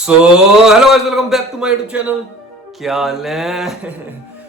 So hello guys, welcome back to my YouTube channel. क्या हाल है?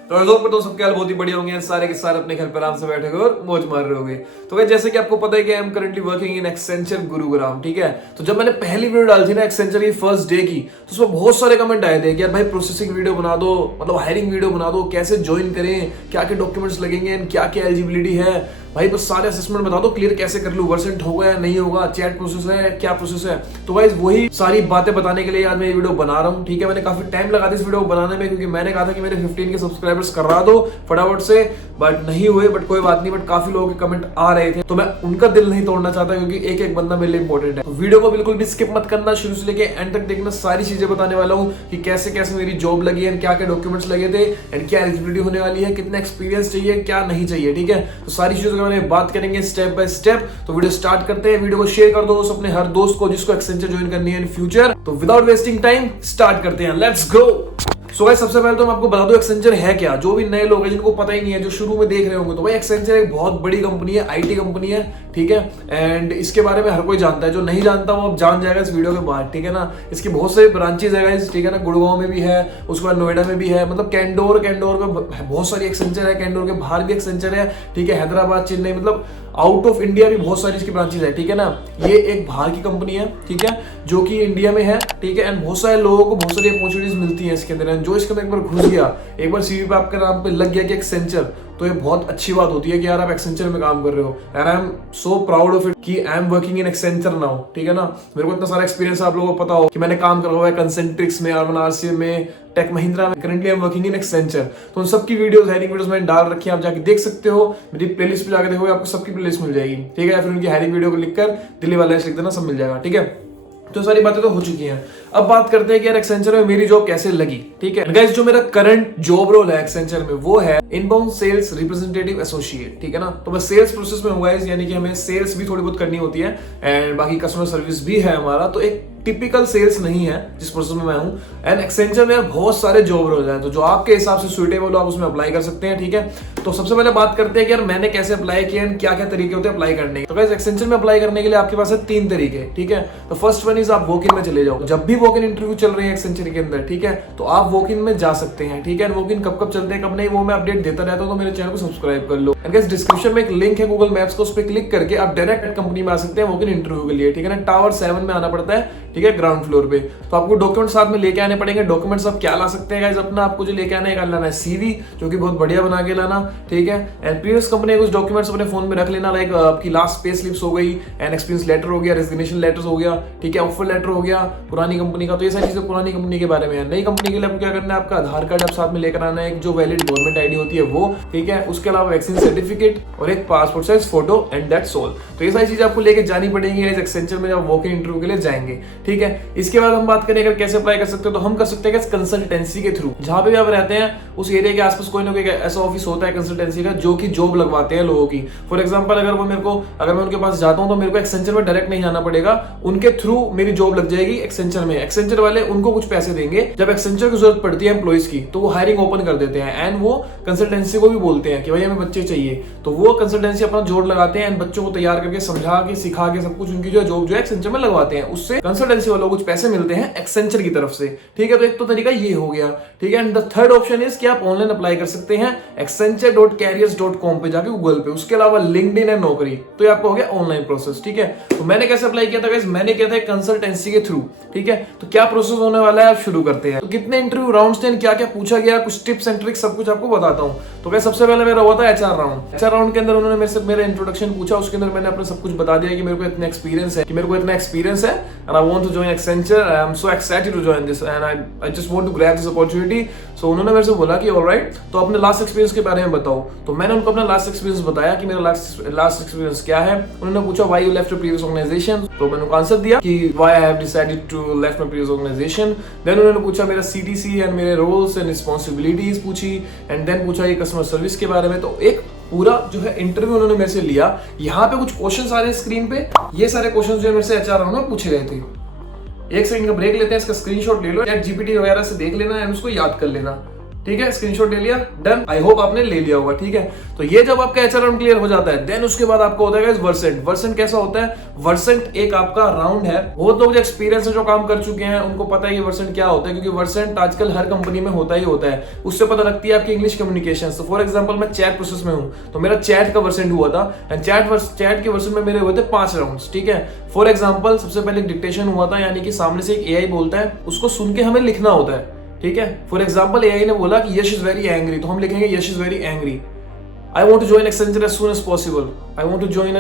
तो आई होप तो सबके हाल बहुत ही बढ़िया होंगे, सारे के सारे अपने घर पर आराम से बैठे हुए और मौज मार रहे होंगे। तो गाइस जैसे कि आपको पता है कि I am currently working in Accenture Gurugram, ठीक है। तो जब मैंने पहली वीडियो डाली थी ना एक्सेंचर की फर्स्ट डे की, तो उसमें बहुत सारे कमेंट आए थे कि यार भाई प्रोसेसिंग वीडियो बना दो, मतलब हायरिंग वीडियो बना दो, कैसे ज्वाइन करें, क्या क्या डॉक्यूमेंट्स लगेंगे, क्या क्या एलिजिबिलिटी है भाई, बस सारे असेसमेंट बता दो, क्लियर कैसे कर लूं, वर्सेंट होगा या नहीं होगा, चैट प्रोसेस है क्या प्रोसेस है। तो गाइस वही सारी बातें बताने के लिए आज मैं ये वीडियो बना रहा हूं, ठीक है। मैंने काफी टाइम लगा दी इस वीडियो को बनाने में, क्योंकि मैंने कहा था कि मेरे 15 के सब्सक्राइबर्स करा दो फटाफट से, बट नहीं हुए। बट कोई बात नहीं, बट काफी लोगों के कमेंट आ रहे थे, तो मैं उनका दिल नहीं तोड़ना चाहता, क्योंकि एक एक बंदा मेरे लिए इंपॉर्टेंट है। तो वीडियो को बिल्कुल भी स्किप मत करना, शुरू से लेके एंड तक देखना, सारी चीजें बताने वाला हूँ कि कैसे कैसे मेरी जॉब लगी है, क्या क्या डॉक्यूमेंट्स लगे थे, एंड क्या एलिजिबिलिटी होने वाली है, कितना एक्सपीरियंस चाहिए, क्या नहीं चाहिए, ठीक है। तो सारी चीजों के बारे में बात करेंगे स्टेप बाय स्टेप। तो वीडियो स्टार्ट करते हैं। वीडियो को शेयर कर दो अपने हर दोस्त को जिसको एक्सेंचर ज्वाइन करनी है इन फ्यूचर। तो विदाउट वेस्टिंग टाइम स्टार्ट करते हैं, लेट्स गो। सो गाइस सबसे पहले तो मैं आपको बता दूं एक्सेंचर है क्या, जो भी नए लोग हैं जिनको पता ही नहीं है, जो शुरू में देख रहे होंगे। तो भाई एक्सेंचर एक बहुत बड़ी कंपनी है, आईटी कंपनी है, ठीक है। एंड इसके बारे में हर कोई जानता है, जो नहीं जानता वो अब जान जाएगा इस वीडियो के बाद, ठीक है ना। इसकी बहुत सारी ब्रांचेज है गाइस, ठीक है ना। गुड़गांव में भी है, उसके बाद नोएडा में भी है, मतलब कैंडोर में बहुत सारी एक्सेंचर है, कैंडोर के बाहर भी एक्सेंचर है, ठीक है। हैदराबाद, चेन्नई, मतलब आउट ऑफ इंडिया भी बहुत सारी इसकी ब्रांचेज है, ठीक है ना। ये एक बाहर की कंपनी है, ठीक है, जो कि इंडिया में है, ठीक है। एंड बहुत सारे लोगों को बहुत सारी अपॉर्चुनिटीज मिलती है इसके अंदर। जो इसके अंदर एक बार घुस गया, एक बार सीवी पे आपके नाम पे लग गया कि एक्सेंचर, तो ये बहुत अच्छी बात होती है कि यार आप एक्सेंचर में काम कर रहे हो। And I am so proud of it कि I am working in Accenture now, ठीक है ना। मेरे को इतना सारा एक्सपीरियंस है, आप लोगों को पता हो कि मैंने काम करा हुआ है कंसेंट्रिक्स में, RC में, टेक महिंद्रा में। Currently I am working in Accenture. तो उन सबकी वीडियोस, हायरिंग वीडियोस मैंने डाल रखी है, आप जाके देख सकते हो। मेरी प्लेलिस्ट पे जाके देखोगे आपको सबकी प्लेलिस्ट मिल जाएगी, ठीक है। या फिर उनकी हायरिंग वीडियो को लिखकर दिल्ली वाला लिख देना, सब मिल जाएगा, ठीक है। तो सारी बातें तो हो चुकी हैं। अब बात करते हैं कि यार एक्सेंचर में मेरी जॉब कैसे लगी, ठीक है। गाइस जो मेरा करंट जॉब रोल है एक्सेंचर में वो है इनबाउंड सेल्स रिप्रेजेंटेटिव एसोसिएट, ठीक है ना। तो मैं सेल्स प्रोसेस में हूँ गाइस, यानी कि हमें सेल्स भी थोड़ी बहुत करनी होती है, एंड बाकी कस्टमर सर्विस भी है हमारा। तो एक टिपिकल सेल्स नहीं है जिस प्रोसेस में मैं हूं। एंड एक्सेंचर में बहुत सारे जॉब रोल हैं, तो जो आपके हिसाब से सुटेबल हो आप उसमें अप्लाई कर सकते हैं, ठीक है। तो सबसे पहले बात करते हैं कि यार मैंने कैसे अप्लाई किया एंड क्या क्या तरीके होते हैं अप्लाई करने के। तो गाइस एक्सेंचर में अप्लाई करने के लिए आपके पास है 3 तरीके, ठीक है। तो फर्स्ट वन इज आप वॉक इन में चले जाओ। जब भी वॉक इन इंटरव्यू चल रही है एक्सेंचर के अंदर, ठीक है, तो आप वॉक इन में जा सकते हैं, ठीक है। वॉक इन कब कब चलते हैं कब नहीं वो मैं अपडेट देता रहता हूं, तो मेरे चैनल को सब्सक्राइब कर लो। एंड गाइस डिस्क्रिप्शन में एक लिंक है गूगल मैप्स का, उस पर क्लिक करके आप डायरेक्ट कंपनी में आ सकते हैं वॉक इन इंटरव्यू के लिए, ठीक है ना। टावर 7 में आना पड़ता है, ठीक है, ग्राउंड फ्लोर पे। तो आपको डॉक्यूमेंट साथ में लेके आने पड़ेंगे। डॉक्यूमेंट्स आप क्या ला सकते हैं गाइस अपना, आपको जो लेके आना है, लाना है सीवी, जो कि बहुत बढ़िया बना के लाना, ठीक है। एंड प्रीवियस कंपनी के कुछ डॉक्यूमेंट्स अपने फोन में रख लेना, लाइक आपकी लास्ट पे स्लिप्स हो गई, एंड एक्सपीरियंस लेटर हो गया, रेजिग्नेशन लेटर हो गया, ठीक है, ऑफर लेटर हो गया पुरानी कंपनी का। तो ये सारी चीजें पुरानी कंपनी के बारे में है। नई कंपनी के लिए आपको क्या करना है, आपका आधार कार्ड आप साथ में लेकर आना है, एक जो वैलिड गवर्नमेंट आईडी होती है वो, ठीक है। उसके अलावा वैक्सीन सर्टिफिकेट और एक passport size photo, and that's all. तो ये सारी चीजें आपको लेके जानी पड़ेगी एक्सेंचर में जब वॉक इन इंटरव्यू के लिए जाएंगे, ठीक है। इसके बाद हम बात करें अगर कैसे अप्लाई कर सकते हो, तो हम कर सकते हैं कंसल्टेंसी के थ्रू। जहां पे भी आप रहते हैं उस एरिया के आसपास कोई ना कोई ऐसा ऑफिस होता है कंसल्टेंसी का, जो कि जॉब लगवाते हैं लोगों की। फॉर एग्जांपल अगर मैं उनके पास जाता हूं तो मेरे को एक्सेंचर में डायरेक्ट नहीं जाना पड़ेगा, उनके थ्रू मेरी जॉब लग जाएगी एक्सेंचर में। एक्सेंचर वाले उनको कुछ पैसे देंगे, जब एक्सेंचर की जरूरत पड़ती है एम्प्लॉइज की तो वो हायरिंग ओपन कर देते हैं, एंड वो कंसल्टेंसी को भी बोलते हैं कि भाई हमें बच्चे चाहिए। तो वो कंसल्टेंसी अपना जोड़ लगाते हैं, एंड बच्चों को तैयार करके समझा के सिखा के सब कुछ उनकी जो जॉब जो है एक्सेंचर में लगवाते हैं। उससे कंसल्टेंसी वालों को कुछ पैसे मिलते हैं एक्सेंचर की तरफ से, ठीक है। तो एक तो तरीका ये हो गया, ठीक है। And the third option is कि आप ऑनलाइन अप्लाई कर सकते हैं accenture.careers.com पे जाके गूगल पे। उसके अलावा लिंक्डइन एंड नौकरी, तो ये आपका हो गया ऑनलाइन प्रोसेस, ठीक है। तो मैंने कैसे अप्लाई किया था गाइस, मैंने किया था कंसल्टेंसी के थ्रू, ठीक है। तो क्या प्रोसेस होने वाला है आप शुरू करते हैं। तो कितने इंटरव्यू राउंड्स थे, क्या क्या पूछा गया, कुछ टिप्स एंड ट्रिक्स सब कुछ आपको बताता हूं। तो गाइस सबसे पहले मेरा हुआ था एचआर राउंड। एचआर राउंड के अंदर उन्होंने मेरे से मेरा इंट्रोडक्शन पूछा, उसके अंदर मैंने अपना सब कुछ बता दिया कि मेरे को इतना एक्सपीरियंस है and I want to join Accenture, I am so excited to join this and I just want to grab this opportunity. So उन्होंने मेरे से बोला कि ऑलराइट, तो अपने लास्ट एक्सपीरियंस के बारे में बताओ। तो मैंने उनको अपना लास्ट एक्सपीरियंस बताया कि मेरा लास्ट एक्सपीरियंस क्या है। उन्होंने पूछा why you left your previous organisation, तो मैंने उनको आंसर दिया कि why I have decided to left my previous organisation. Then उन्होंने पूछा मेरा सीटीसी एंड मेरे रोल्स एंड रिस्पांसिबिलिटीज पूछी, एंड देन पूछा ये कस्टमर सर्विस के बारे में। तो एक पूरा जो है इंटरव्यू उन्होंने मेरे से लिया। यहाँ पे कुछ क्वेश्चंस आ रहे हैं स्क्रीन पे, ये सारे क्वेश्चंस जो है मेरे से एचआर राउंड में पूछे गए थे। एक सेकंड का ब्रेक लेते हैं, इसका स्क्रीनशॉट ले लो, चैट जीपीटी वगैरह से देख लेना एंड उसको याद कर लेना। ठीक है, स्क्रीनशॉट ले लिया, डन। आई होप आपने ले लिया होगा, ठीक है। तो ये जब आपका एचआर राउंड क्लियर हो जाता है, देन उसके बाद आपको होता है वर्सेंट। वर्सेंट कैसा होता है? वर्सेंट एक आपका राउंड है, बहुत लोग जो एक्सपीरियंस है, जो काम कर चुके हैं, उनको पता है कि वर्सेंट क्या होता है, क्योंकि वर्सेंट आजकल हर कंपनी में होता ही होता है। उससे पता लगती है आपकी इंग्लिश कम्युनिकेशन। तो फॉर एग्जाम्पल मैं चैट प्रोसेस में हूँ, तो मेरा चैट का वर्सेंट हुआ था, एंड चैट के वर्सेंट में मेरे हुए थे 5 राउंड, ठीक है। फॉर एग्जाम्पल सबसे पहले डिक्टेशन हुआ था, यानी कि सामने से एक एआई बोलता है, उसको सुन के हमें लिखना होता है, ठीक है। फॉर एग्जाम्पल एआई ने बोला कि यश इज वेरी एंग्री, तो हम लिखेंगे Yash is very angry. I want to join Accenture as soon as possible. I want to join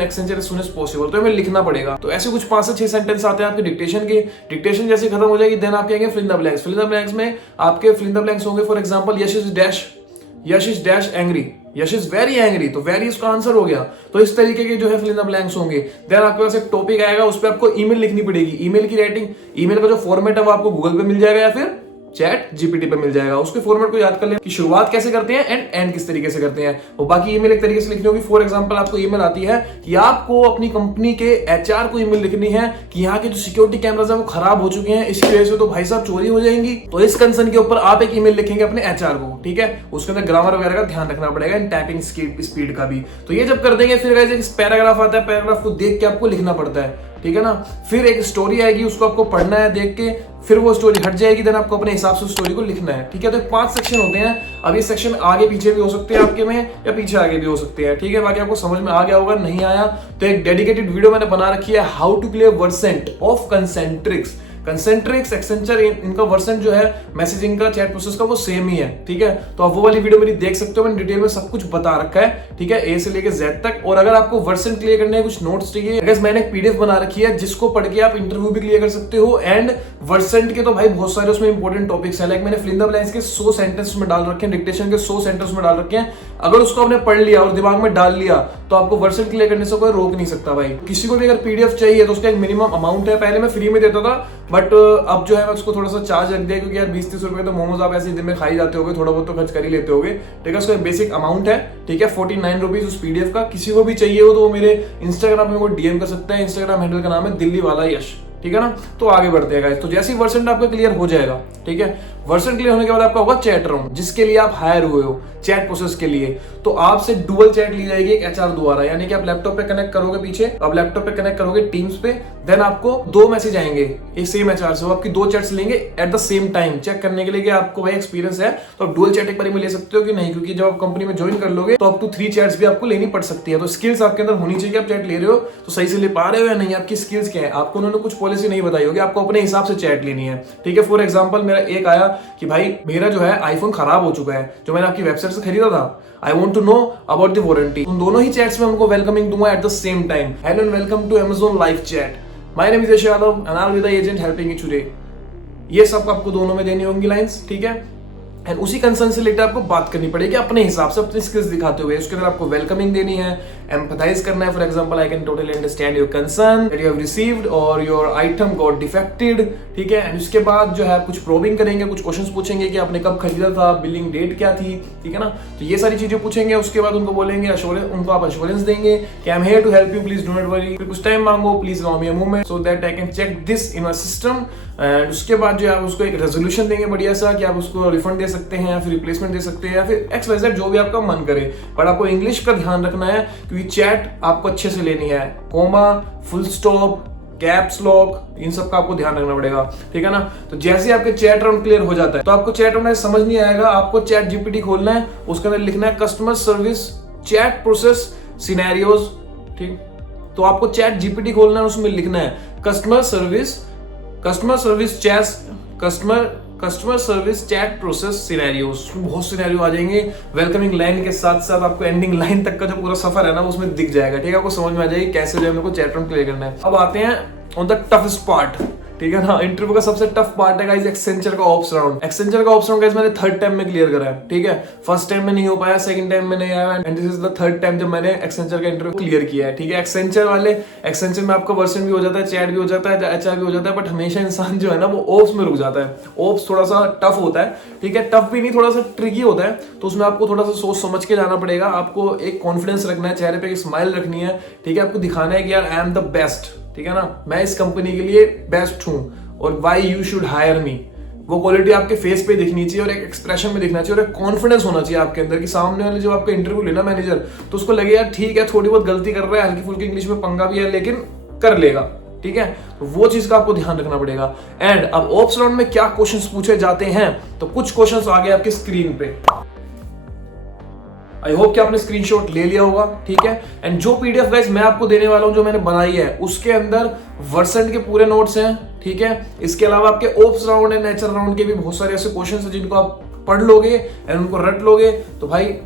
Accenture as soon as possible, तो हमें लिखना पड़ेगा। तो ऐसे कुछ 5 से 6 सेंटेंस आते हैं आपके डिक्टेशन के। डिक्टेशन जैसे खत्म हो जाएगी, देन आप कहेंगे fill in the blanks. Fill in the blanks में आपके फिल इन द ब्लैंक्स होंगे, for example Yash is dash angry, Yash is very angry, तो वेरी इसका आंसर हो गया। तो इस तरीके के जो है फिल इन द ब्लैंक्स होंगे। देन आपके पास एक टॉपिक आएगा, उस पर आपको ईमेल लिखनी पड़ेगी। ईमेल की राइटिंग, ईमेल का जो फॉर्मेट है वो आपको गूगल पे मिल जाएगा या फिर चैट जीपीटी पे मिल जाएगा। उसके फॉर्मेट को याद कर लें कि शुरुआत कैसे करते हैं एंड एंड किस तरीके से करते हैं। और बाकी ईमेल एक तरीके से लिखनी होगी। फॉर एग्जांपल आपको ईमेल आती है कि आपको अपनी कंपनी के एचआर को ईमेल लिखनी है कि यहाँ के जो सिक्योरिटी कैमरास है वो खराब हो चुके हैं, इसकी वजह से तो भाई साहब चोरी हो जाएंगी। तो इस कंसर्न के ऊपर आप एक ईमेल लिखेंगे अपने एचआर को, ठीक है। उसके अंदर ग्रामर वगैरह का ध्यान रखना पड़ेगा, एंड टाइपिंग स्पीड का भी। तो ये जब कर देंगे, फिर एक पैराग्राफ आता है, पैराग्राफ को देख के आपको लिखना पड़ता है, ठीक है ना। फिर एक स्टोरी आएगी, उसको आपको पढ़ना है देख के, फिर वो स्टोरी हट जाएगी, देन आपको अपने हिसाब से उस स्टोरी को लिखना है, ठीक है। तो 5 सेक्शन होते हैं। अब ये सेक्शन आगे पीछे भी हो सकते हैं आपके में, या पीछे आगे भी हो सकते हैं, ठीक है। बाकी आपको समझ में आ गया होगा, नहीं आया तो एक डेडिकेटेड वीडियो मैंने बना रखी है, how to clear Versant of Concentrix. Concentrix, Accenture, इनका वर्सेंट जो है मैसेजिंग का, चैट प्रोसेस का, वो सेम ही है, ठीक है। तो आप वो वाली वीडियो मेरी देख सकते हो, मैंने डिटेल में सब कुछ बता रखा है, ठीक है, ए से लेके जेड तक। और अगर आपको वर्सेंट क्लियर करने कुछ नोट्स चाहिए, अगर मैंने एक पीडीएफ बना रखी है जिसको पढ़ के आप इंटरव्यू भी क्लियर कर सकते हो। एंड वर्सेंट के तो भाई बहुत सारे उसमें इंपॉर्टेंट टॉपिक्स हैं, लाइक मैंने फिल इन द ब्लैंक्स के 100 सेंटेंस में डाल रखे हैं, डिक्टेशन के 100 सेंटेंस में डाल रखे हैं। अगर उसको आपने पढ़ लिया और दिमाग में डाल लिया, तो आपको वर्सेंट क्लियर करने से कोई रोक नहीं सकता भाई। किसी को भी अगर पीडीएफ चाहिए तो उसका एक मिनिमम अमाउंट है, पहले मैं फ्री में देता था, बट अब जो है मैं उसको थोड़ा सा चार्ज रख दिया, क्योंकि यार 20-30 रुपए तो मोमोज आप ऐसे दिन में खाई जाते होगे, थोड़ा बहुत तो खर्च कर ही लेते होगे, ठीक है। उसका एक बेसिक अमाउंट है, ठीक है, 49 रुपीज उस पीडीएफ का। किसी को भी चाहिए हो तो वो मेरे इंस्टाग्राम में वो डीएम कर सकता है। इंस्टाग्राम हैंडल का नाम है दिल्ली वाला यश, ठीक है ना। तो आगे बढ़ते हैं गाइस। तो जैसे ही वर्सेंट आपका क्लियर हो जाएगा, ठीक है, वर्सेंट क्लियर होने के बाद आपका होगा चैट राउंड, जिसके लिए आप हायर हुए हो चैट प्रोसेस के लिए। तो आपसे डुअल चैट ली जाएगी एक एचआर द्वारा, यानी कि आप लैपटॉप पे कनेक्ट करोगे, पीछे आप लैपटॉप पे कनेक्ट करोगे टीम्स पे, देन आपको 2 मैसेज आएंगे एक सेम एचआर से, वो आपकी 2 चैट्स लेंगे at the same time, check करने के लिए कि आपको भाई एक्सपीरियंस है। तो आप डुअल चैट एक बार में ले सकते हो कि नहीं, क्योंकि जब आप कंपनी में ज्वाइन कर लोगे तो अप टू 3 चैट्स भी आपको लेनी पड़ सकती है। तो स्किल्स आपके अंदर होनी चाहिए, आप चैट ले रहे हो तो सही से ले पा रहे हो या नहीं, आपकी स्किल्स क्या है। आपको उन्होंने कुछ पॉलिसी नहीं बताई होगी, आपको अपने हिसाब से चैट लेनी है, ठीक है। फॉर एग्जाम्पल मेरा एक आया कि भाई मेरा जो है आईफोन खराब हो चुका है, जो मैंने आपकी वेबसाइट से खरीदा था, I want to know about the warranty. उन दोनों ही चैट्स में उनको वेलकमिंग दूंगा at the same time. Hello and welcome to Amazon live chat, my name is Yash Yadav and I will be the agent helping you today. ये सब आपको दोनों में देनी होंगी लाइंस, ठीक है। एंड उसी कंसर्न से रिलेटेड आपको बात करनी पड़ेगी अपने हिसाब से, अपनी स्किल्स दिखाते हुए। उसके अंदर आपको वेलकमिंग देनी है, एम्पथाइज करना है। For example, I can totally understand your concern that you have received और योर आइटम गॉट डिफेक्टेड, ठीक है। एंड उसके बाद जो है कुछ प्रोबिंग करेंगे, कुछ क्वेश्चंस पूछेंगे कि आपने कब खरीदा था, बिलिंग डेट क्या थी, ठीक है ना। तो ये सारी चीजें पूछेंगे। उसके बाद उनको बोलेंगे उनको आप अश्योरेंस देंगे कि I am here to help you, please don't worry. फिर कुछ टाइम मांगो, please allow me a moment so that I can check this in my system. And उसके बाद जो है आप उसको एक रेजोल्यूशन देंगे बढ़िया सा, कि आप उसको रिफंड दे सकते हैं या फिर रिप्लेसमेंट दे सकते हैं या फिर XYZ जो भी आपका मन करे। बट आपको इंग्लिश का ध्यान रखना है, क्योंकि चैट आपको अच्छे से लेनी है। Comma, full stop, caps lock, इन सब का आपको ध्यान रखना पड़ेगा, ठीक है ना। तो जैसे आपके चैट राउंड क्लियर हो जाता है, तो आपको चैट राउंड समझ नहीं आएगा, आपको चैट जीपीटी खोलना है, उसके अंदर लिखना है customer service chat process scenarios, ठीक। तो आपको चैट जीपीटी खोलना है, उसमें लिखना है customer service chat process scenarios. बहुत सिनेरियो आ जाएंगे, वेलकमिंग लाइन के साथ साथ आपको एंडिंग लाइन तक का जो पूरा सफर है ना, उसमें दिख जाएगा, ठीक है। आपको समझ में आ जाएगी कैसे जो है मेरे को चैट राउंड क्लियर करना है। अब आते हैं ऑन द टफेस्ट पार्ट, ठीक है ना। इंटरव्यू का सबसे टफ पार्ट है गाइस एक्सेंचर का ऑप्स राउंड। एक्सेंचर का ऑप्स राउंड गाइस मैंने 3rd टाइम में क्लियर करा है, ठीक है। फर्स्ट टाइम में नहीं हो पाया, सेकंड टाइम में नहीं आया, and this is the 3rd time जब मैंने एक्सेंचर का इंटरव्यू क्लियर किया है, ठीक है। एक्सेंचर में आपका वर्सन भी हो जाता है, चैट भी हो जाता है, एचआर भी हो जाता है, बट हमेशा इंसान जो है ना वो ओप्स में रुक जाता है। ओप्स थोड़ा सा टफ होता है, ठीक है। टफ भी नहीं, थोड़ा सा ट्रिकी होता है, तो उसमें आपको थोड़ा सा सोच समझ के जाना पड़ेगा। आपको एक कॉन्फिडेंस रखना है, चेहरे पे एक स्माइल रखनी है, ठीक है। आपको दिखाना है कि यार आई एम द बेस्ट, ठीक है ना, मैं इस कंपनी के लिए बेस्ट हूं और why you should hire me. वो क्वालिटी आपके फेस पे दिखनी चाहिए और एक एक्सप्रेशन में दिखना चाहिए और एक कॉन्फिडेंस होना चाहिए आपके अंदर कि सामने वाले जो आपका इंटरव्यू लेना मैनेजर, तो उसको लगे यार ठीक है थोड़ी बहुत गलती कर रहा है, हल्की फुल्की इंग्लिश में पंगा भी है लेकिन कर लेगा, ठीक है। तो वो चीज का आपको ध्यान रखना पड़ेगा। एंड अब ओप्स राउंड में क्या क्वेश्चंस पूछे जाते हैं, तो कुछ क्वेश्चंस आ गए आपके स्क्रीन पे। आई होप कि आपने स्क्रीनशॉट ले लिया होगा, ठीक है। एंड जो पीडीएफ गाइस मैं आपको देने वाला हूं, जो मैंने बनाई है, उसके अंदर वर्सेंट के पूरे नोट्स हैं, ठीक है। इसके अलावा आपके ops round and nature round के भी बहुत सारे ऐसे क्वेश्चन हैं जिनको आप पढ़ लोगे एंड उनको रट लोगे तो भाई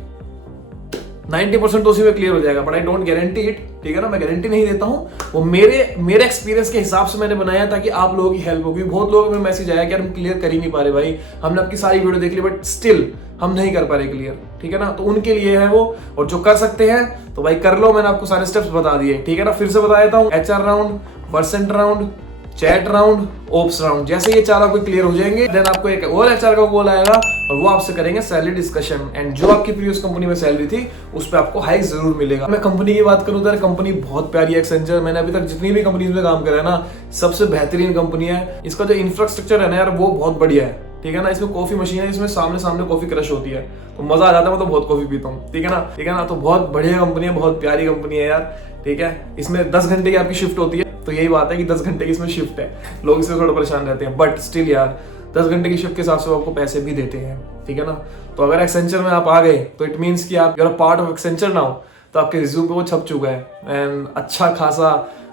90% तो उसी में क्लियर हो जाएगा। But I don't guarantee it, ठीक है ना, मैं गारंटी नहीं देता हूँ। वो मेरे एक्सपीरियंस के हिसाब से मैंने बनाया ताकि आप लोगों की हेल्प होगी। बहुत लोगों में मैसेज आया कि यार हम क्लियर कर ही नहीं पा रहे भाई, हमने आपकी सारी वीडियो देख ली बट स्टिल हम नहीं कर पा रहे क्लियर, ठीक है ना। तो उनके लिए है वो, और जो कर सकते हैं तो भाई कर लो, मैंने आपको सारे स्टेप्स बता दिए, ठीक है ना। फिर से बता देता हूँ, HR round, versant round, chat round, ops round, जैसे ये चार आपको क्लियर हो जाएंगे देन आपको एक और एचआर का कॉल आएगा और वो आपसे करेंगे सैलरी डिस्कशन। एंड जो आपकी प्रीवियस कंपनी में सैलरी थी उस पर आपको हाइक जरूर मिलेगा। मैं कंपनी की बात करूं तो कंपनी बहुत प्यारी है एक्सेंचर। मैंने अभी तक जितनी भी कंपनीज में काम करा है ना, सबसे बेहतरीन कंपनी है। इसका जो इंफ्रास्ट्रक्चर है ना यार, वो बहुत बढ़िया है, ठीक है ना। इसमें कॉफी मशीन है, इसमें सामने सामने कॉफी क्रश होती है, तो मजा आ जाता है। मैं तो बहुत कॉफी पीता हूँ, ठीक है ना, ठीक है ना। तो बहुत बढ़िया कंपनी है, बहुत प्यारी कंपनी है यार, ठीक है। इसमें 10 घंटे की आपकी शिफ्ट होती है, तो यही बात है कि 10 घंटे की इसमें शिफ्ट है। लोग इससे थोड़ा परेशान रहते हैं, बट स्टिल यार 10 घंटे की शिफ्ट के हिसाब से आपको पैसे भी देते हैं, ठीक है ना। तो अगर एक्सेंचर में आप आ गए तो इट मीन्स कि आप you're part of Accenture now, तो आपके रिज्यूम पे वो छप चुका है एंड अच्छा खासा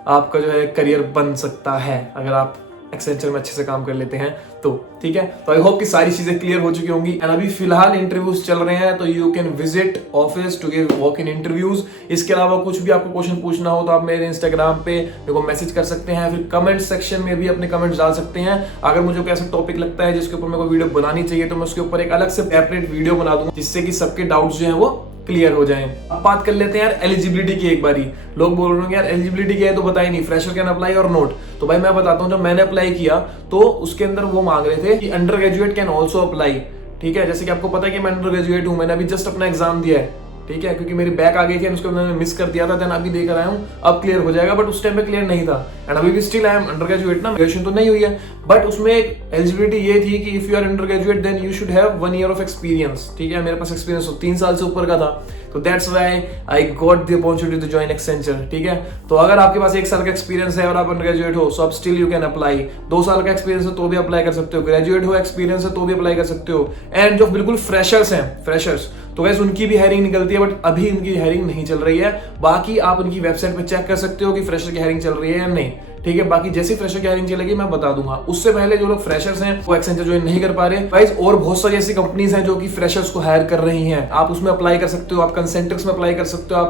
आपका जो है करियर बन सकता है अगर आप एक्सेंचर में अच्छे से काम कर लेते हैं तो, ठीक है। तो आई होप कि सारी चीजें क्लियर हो चुकी होंगी। एंड अभी फिलहाल इंटरव्यूज चल रहे हैं, तो you can visit office to give walk in interviews. इसके अलावा कुछ भी आपको क्वेश्चन पूछना हो तो आप मेरे इंस्टाग्राम पे मेरे को मैसेज कर सकते हैं, फिर कमेंट सेक्शन में भी अपने कमेंट्स डाल सकते हैं। अगर मुझे कोई ऐसा टॉपिक लगता है जिसके ऊपर मेरे को वीडियो बनानी चाहिए तो मैं उसके ऊपर एक अलग से सेपरेट वीडियो बना दूंगा, जिससे कि सबके डाउट्स जो है वो क्लियर हो जाएं। अब बात कर लेते हैं यार एलिजिबिलिटी की एक बारी। लोग बोल रहे हैं यार एलिजिबिलिटी क्या है तो बताई नहीं, फ्रेशर कैन अप्लाई और नोट। तो भाई मैं बताता हूँ, जब मैंने अप्लाई किया तो उसके अंदर वो मांग रहे थे कि under graduate can also apply, ठीक है। जैसे कि आपको पता है कि मैं अंडर ग्रेजुएट हूँ, मैंने अभी जस्ट अपना एग्जाम दिया है, ठीक है, क्योंकि मेरी बैक आ गई थी, उसको मैंने मिस कर दिया था, देन अभी देकर आया हूँ, अब क्लियर हो जाएगा, बट उस टाइम पे क्लियर नहीं था। एंड अभी भी still I am under graduate ना, ग्रेजुएशन तो नहीं हुई है, बट उसमें एक एलिजिबिलिटी ये थी कि if you are under graduate then you should have 1 year of experience, ठीक है। मेरे पास एक्सपीरियंस 3 साल से ऊपर का था, तो that's why I got the opportunity to join Accenture, ठीक है। तो अगर आपके पास 1 साल का एक्सपीरियंस है और आप अंडर ग्रेजुएट हो, सो आप स्टिल यू कैन अप्लाई। 2 साल का एक्सपीरियंस है तो भी अप्लाई कर सकते हो, ग्रेजुएट हो एक्सपीरियंस है तो भी अप्लाई कर सकते हो। एंड जो बिल्कुल फ्रेशर्स हैं, फ्रेशर्स, तो वैसे उनकी भी हायरिंग निकलती है, बट अभी इनकी हायरिंग नहीं चल रही है। बाकी आप उनकी वेबसाइट पे चेक कर सकते हो कि फ्रेशर की हायरिंग चल रही है या नहीं, ठीक है। बाकी जैसे फ्रेशर की हायरिंग चलेगी मैं बता दूंगा। उससे पहले जो लोग फ्रेशर्स हैं वो एक्सेंचर ज्वाइन नहीं कर पा रहे गाइस, और बहुत सारी ऐसी कंपनीज हैं जो कि फ्रेशर्स को हायर कर रही हैं, आप उसमें अप्लाई कर सकते हो, आप कंसेंट्रिक्स में अप्लाई कर सकते हो,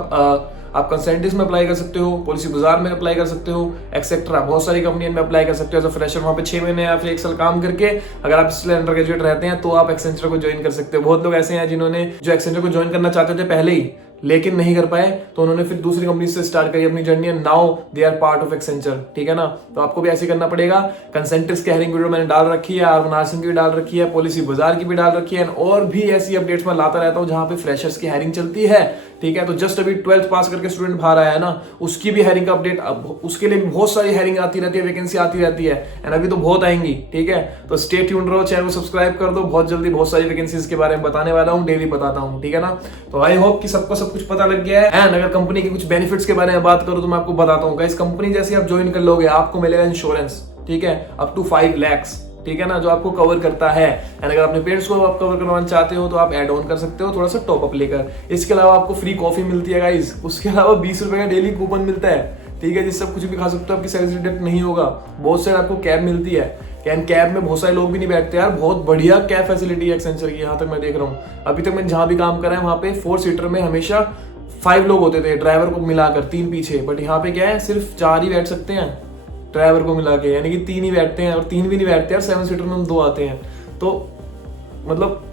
आप कंसेंट्रिक्स में अप्लाई कर सकते हो, पॉलिसी बाजार में अप्लाई कर सकते हो, एक्सेट्रा बहुत सारी कंपनियों में अप्लाई कर सकते हो एज अ फ्रेशर। वहां पे 6 महीने या फिर 1 साल काम करके अगर आप इसलिए अंडर ग्रेजुएट रहते हैं तो आप एक्सेंचर को ज्वाइन कर सकते हो। बहुत लोग ऐसे हैं जिन्होंने जो एक्सेंचर को ज्वाइन करना चाहते थे पहले ही लेकिन नहीं कर पाए, तो उन्होंने फिर दूसरी कंपनी से स्टार्ट करी अपनी journey, now they are part of Accenture, ठीक है ना। तो आपको भी ऐसे करना पड़ेगा। कंसेंट्रिक्स की हायरिंग वीडियो मैंने डाल रखी है, आर नर्सिंग की भी डाल रखी है, पॉलिसी बाजार की भी डाल रखी है, और भी ऐसी अपडेट्स मैं लाता रहता हूं जहां पे फ्रेशर्स की हायरिंग चलती है, ठीक है। तो जस्ट अभी 12th पास करके स्टूडेंट बाहर आया है ना, उसकी भी हायरिंग का अपडेट, अब उसके लिए भी बहुत सारी हायरिंग आती रहती है, वैकेंसी आती रहती है, एंड अभी तो बहुत आएंगी, ठीक है। तो स्टे ट्यून्ड रहो, चैनल को सब्सक्राइब कर दो, बहुत जल्दी बहुत सारी वैकेंसीज के बारे में बताने वाला हूं, डेली बताता हूं, ठीक है ना। तो आई होप कि सबको सब कुछ पता लग गया है। एंड अगर कंपनी के कुछ बेनिफिट्स के बारे में बात करूं तो मैं आपको बताता हूं, गाइस कंपनी जैसे आप ज्वाइन कर लोगे आपको मिलेगा इंश्योरेंस, ठीक है, अप टू 5 lakhs, ठीक है ना, जो आपको कवर करता है। एंड अगर अपने पेरेंट्स को आप कवर करवाना चाहते हो तो आप एड ऑन कर सकते हो थोड़ा सा टॉप अप लेकर। इसके अलावा आपको फ्री कॉफी मिलती है गाइस, उसके अलावा 20 रुपए का डेली कूपन मिलता है, ठीक है, जिससे आप कुछ भी खा सकते हो, आपकी सैलरी डिडक्ट नहीं होगा। बहुत सारे आपको कैब मिलती है, कैब में बहुत सारे लोग भी नहीं बैठते यार, बहुत बढ़िया कैब फैसिलिटी है एक्सेंचर की, यहाँ तक मैं देख रहा हूँ। अभी तक मैंने जहां भी काम करा है वहां पे 4 सीटर में हमेशा 5 लोग होते थे, ड्राइवर को मिलाकर 3 पीछे, बट यहाँ पे क्या है सिर्फ 4 ही बैठ सकते हैं ड्राइवर को मिला के, यानी कि 3 ही बैठते हैं, और 3 भी नहीं बैठते यार, 7 सीटर में हम 2 आते हैं। तो मतलब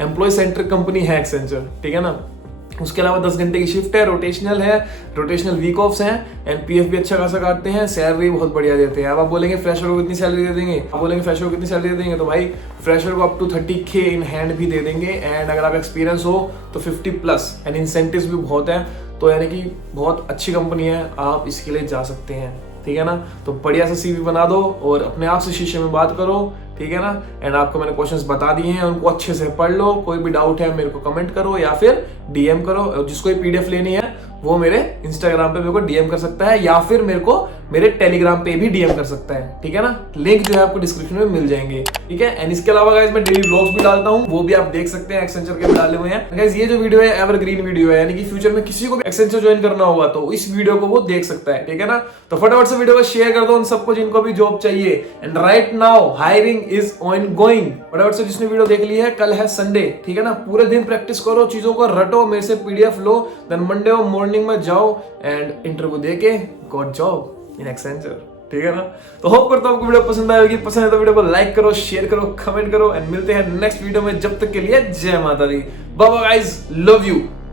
एम्प्लॉय सेंट्रिक कंपनी है एक्सेंचर, ठीक है ना। उसके अलावा 10 घंटे की शिफ्ट है, रोटेशनल है, रोटेशनल वीक ऑफ्स हैं, एंड पीएफ भी अच्छा खासा काटते हैं, सैलरी बहुत बढ़िया देते हैं। अब आप बोलेंगे फ्रेशर को कितनी सैलरी दे देंगे, आप बोलेंगे फ्रेशर को कितनी सैलरी दे देंगे, तो भाई फ्रेशर को up to 30K in hand भी दे देंगे, एंड अगर आप एक्सपीरियंस हो तो 50+, एंड इंसेंटिव्स भी बहुत है। तो यानी कि बहुत अच्छी कंपनी है, आप इसके लिए जा सकते हैं, ठीक है ना। तो बढ़िया सा सीवी बना दो और अपने आप से शीशे में बात करो, ठीक है ना। एंड आपको मैंने क्वेश्चंस बता दिए हैं, उनको अच्छे से पढ़ लो। कोई भी डाउट है मेरे को कमेंट करो या फिर डीएम करो। और जिसको पीडीएफ लेनी है वो मेरे इंस्टाग्राम पे मेरे को डीएम कर सकता है या फिर मेरे को मेरे टेलीग्राम पे भी डीएम कर सकता है, ठीक है ना। लिंक जो है आपको डिस्क्रिप्शन में मिल जाएंगे, ठीक है। एंड इसके अलावा गाइस मैं डेली व्लॉग्स भी डालता हूँ, वो भी आप देख सकते हैं, एक्सेंचर के भी डाले हुए हैं गाइस। ये जो वीडियो है एवरग्रीन वीडियो है, यानी कि फ्यूचर में किसी को भी एक्सेंचर ज्वाइन करना होगा तो इस वीडियो को वो देख सकता है, ठीक है ना। तो फटाफट से वीडियो को शेयर कर दो उन सबको जिनको भी जॉब चाहिए। And right now hiring is on going. फटाफट से जिसने वीडियो देख ली है, कल है संडे, ठीक है ना। पूरे दिन प्रैक्टिस करो, चीजों को रटो, मेरे से पीडीएफ लो, देन मंडे मॉर्निंग में जाओ एंड इंटरव्यू देके गॉट जॉब इन एक्सेंचर, ठीक है ना। तो होप करता हूं आपको वीडियो पसंद आएगी। पसंद है तो वीडियो को लाइक करो, शेयर करो, कमेंट करो एंड मिलते हैं नेक्स्ट वीडियो में। जब तक के लिए जय Mata Di, bye bye guys, love you.